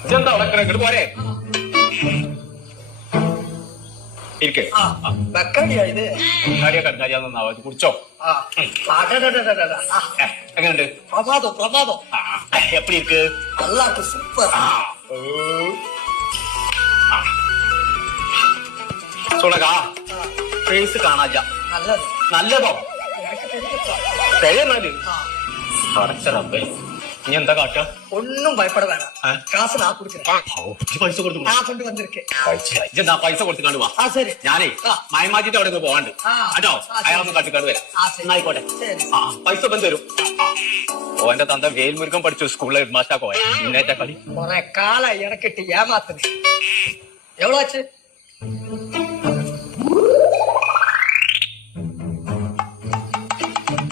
ഇതെന്താ അവിടെ ഇങ്ങോട്ട് പോരെ ഇരിക്കേ ഇത് കടിയൊക്കെ കടിയാന്നാ കുടിച്ചോ എങ്ങനെയുണ്ട് പ്രഭാതം പ്രഭാതം എപ്പടി ഇருக்கு നല്ലാക്ക് സൂപ്പർ സുണകാ ഫേസ് കാണാജ നല്ലത് നല്ലതോ എനിക്ക് தெரியுதுப்பா. തേന്നാല് അടച്ചറപ്പേ നീ എന്താ കാട്ടുക ഒന്നും ഭയപ്പെട വേണം കാശ് ഞാൻ കൊടുக்கிறேன் പൈസ കൊടുത്തു ഞാൻ കൊണ്ട് വന്നിരിക്കേ ഇതെന്താ പൈസ കൊടുത്തിക്കാണ്ട് വാ ആ ശരി ഞാനേ മയമാജിന്റെ അവിടെ പോവാണ്ട് ആ. കേട്ടോ ആ, ശരി. അയാളൊന്ന് കട്ടിക്കാണ്ട് വരാം ആ, ശരി. എന്നായിക്കോട്ടെ ശരി. ആ പൈസ ഇപ്പം തരും ഓന്റെ തന്ത വേൽമുരുക്കം പഠിച്ചു സ്കൂളിലെ ഹെഡ് മാസ്റ്റാ പോയ ഇന്നേറ്റ കളി കുറെ കാലായി ഇടക്കിട്ട് ഏമാത്തിന് എவ்வளவு ஆச்சு